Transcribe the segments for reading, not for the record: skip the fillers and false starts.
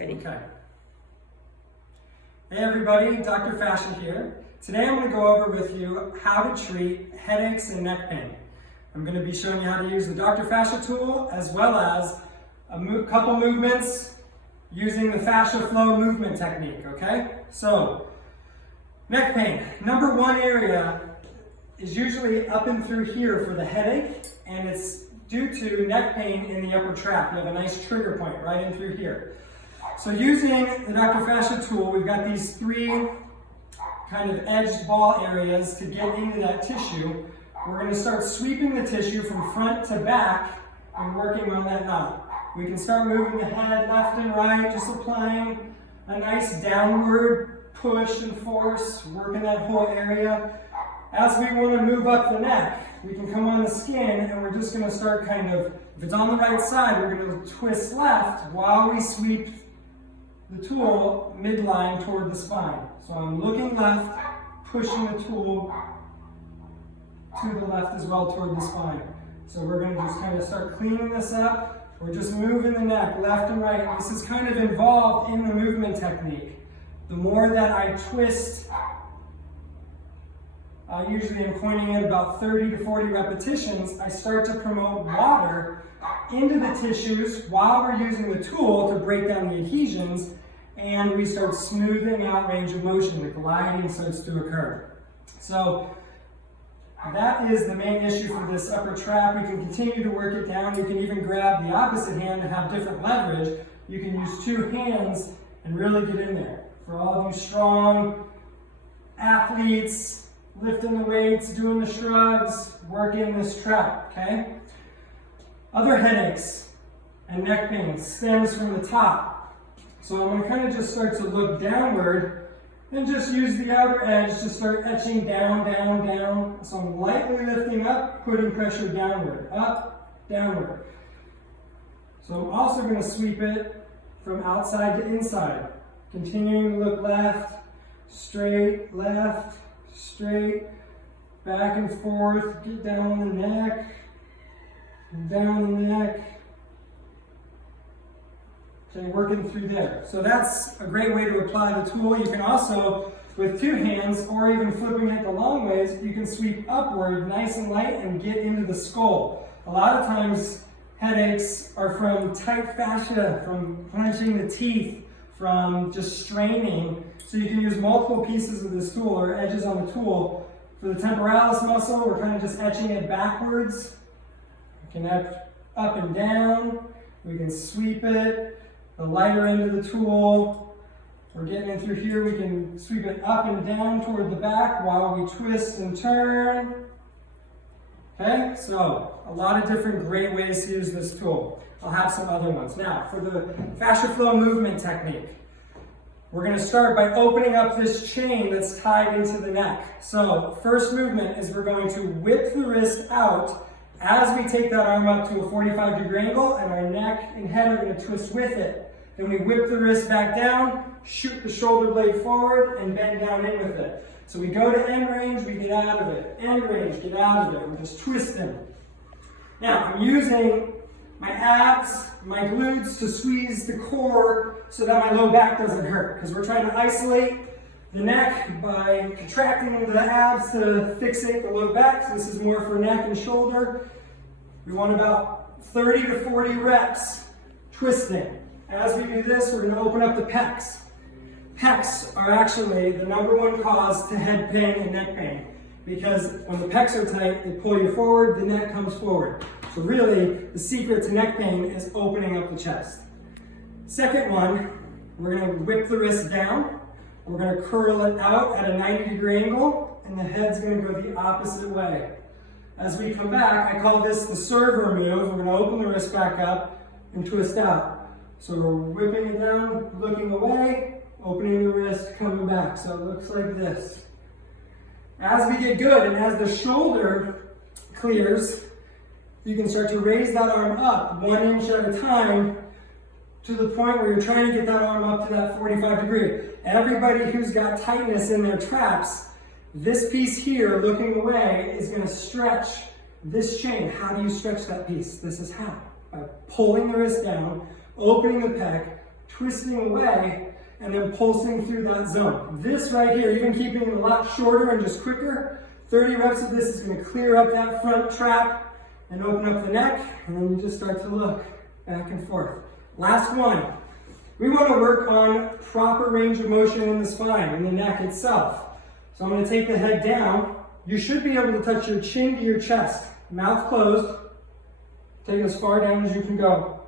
Ready? Okay. Hey everybody, Dr. Fascia here. Today I'm going to go over with you how to treat headaches and neck pain. I'm going to be showing you how to use the Dr. Fascia tool as well as a couple movements using the fascia flow movement technique, okay? So, neck pain. Number one area is usually up and through here for the headache, and it's due to neck pain in the upper trap. You have a nice trigger point right in through here. So using the Dr. Fascia tool, we've got these three kind of edged ball areas to get into that tissue. We're going to start sweeping the tissue from front to back and working on that knot. We can start moving the head left and right, just applying a nice downward push and force, working that whole area. As we want to move up the neck, we can come on the skin and we're just going to start kind of, if it's on the right side, we're going to twist left while we sweep the tool midline toward the spine. So I'm looking left, pushing the tool to the left as well toward the spine. So we're going to just kind of start cleaning this up. We're just moving the neck left and right. This is kind of involved in the movement technique. The more that I twist, usually I'm pointing at about 30 to 40 repetitions, I start to promote water into the tissues while we're using the tool to break down the adhesions, and we start smoothing out range of motion. The gliding starts to occur. So that is the main issue for this upper trap. We can continue to work it down. You can even grab the opposite hand to have different leverage. You can use two hands and really get in there. For all of you strong athletes, lifting the weights, doing the shrugs, working this trap, okay? Other headaches and neck pain stems from the top. So I'm going to kind of just start to look downward and just use the outer edge to start etching down, down, down. So I'm lightly lifting up, putting pressure downward, up, downward. So I'm also going to sweep it from outside to inside. Continuing to look left, straight, back and forth, get down the neck, down the neck. Okay, working through there. So that's a great way to apply the tool. You can also, with two hands, or even flipping it the long ways, you can sweep upward nice and light and get into the skull. A lot of times, headaches are from tight fascia, from clenching the teeth, from just straining. So you can use multiple pieces of this tool or edges on the tool. For the temporalis muscle, we're kind of just etching it backwards. We can etch up and down. We can sweep it. The lighter end of the tool, we're getting in through here. We can sweep it up and down toward the back while we twist and turn. Okay, so a lot of different great ways to use this tool. I'll have some other ones. Now, for the fascia flow movement technique, we're going to start by opening up this chain that's tied into the neck. So, first movement is we're going to whip the wrist out as we take that arm up to a 45-degree angle, and our neck and head are going to twist with it. Then we whip the wrist back down, shoot the shoulder blade forward, and bend down in with it. So we go to end range, we get out of it. End range, get out of it. We're just twisting. Now, I'm using my abs, my glutes to squeeze the core so that my low back doesn't hurt. Because we're trying to isolate the neck by contracting the abs to fixate the low back. So this is more for neck and shoulder. We want about 30 to 40 reps twisting. As we do this, we're going to open up the pecs. Pecs are actually the number one cause to head pain and neck pain, because when the pecs are tight, they pull you forward, the neck comes forward. So really, the secret to neck pain is opening up the chest. Second one, we're going to whip the wrist down. We're going to curl it out at a 90-degree angle, and the head's going to go the opposite way. As we come back, I call this the server move. We're going to open the wrist back up and twist out. So we're whipping it down, looking away, opening the wrist, coming back. So it looks like this. As we get good, and as the shoulder clears, you can start to raise that arm up 1 inch at a time to the point where you're trying to get that arm up to that 45 degree. Everybody who's got tightness in their traps, this piece here, looking away, is going to stretch this chain. How do you stretch that piece? This is how. By pulling the wrist down, opening the pec, twisting away, and then pulsing through that zone. This right here, even keeping it a lot shorter and just quicker, 30 reps of this is going to clear up that front trap and open up the neck, and then you just start to look back and forth. Last one. We want to work on proper range of motion in the spine, in the neck itself. So I'm going to take the head down. You should be able to touch your chin to your chest, mouth closed. Take it as far down as you can go.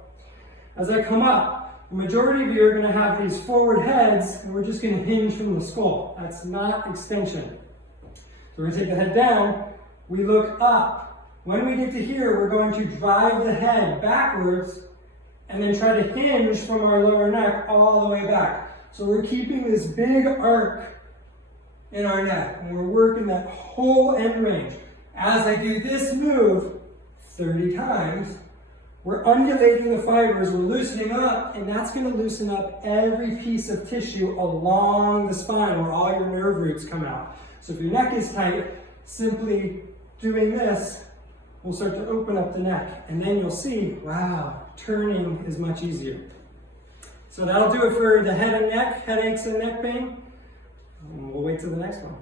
As I come up, the majority of you are going to have these forward heads, and we're just going to hinge from the skull. That's not extension. So we're going to take the head down. We look up. When we get to here, we're going to drive the head backwards and then try to hinge from our lower neck all the way back. So we're keeping this big arc in our neck, and we're working that whole end range. As I do this move 30 times, we're undulating the fibers, we're loosening up, and that's going to loosen up every piece of tissue along the spine where all your nerve roots come out. So if your neck is tight, simply doing this will start to open up the neck, and then you'll see, wow, turning is much easier. So that'll do it for the head and neck, headaches and neck pain. We'll wait till the next one.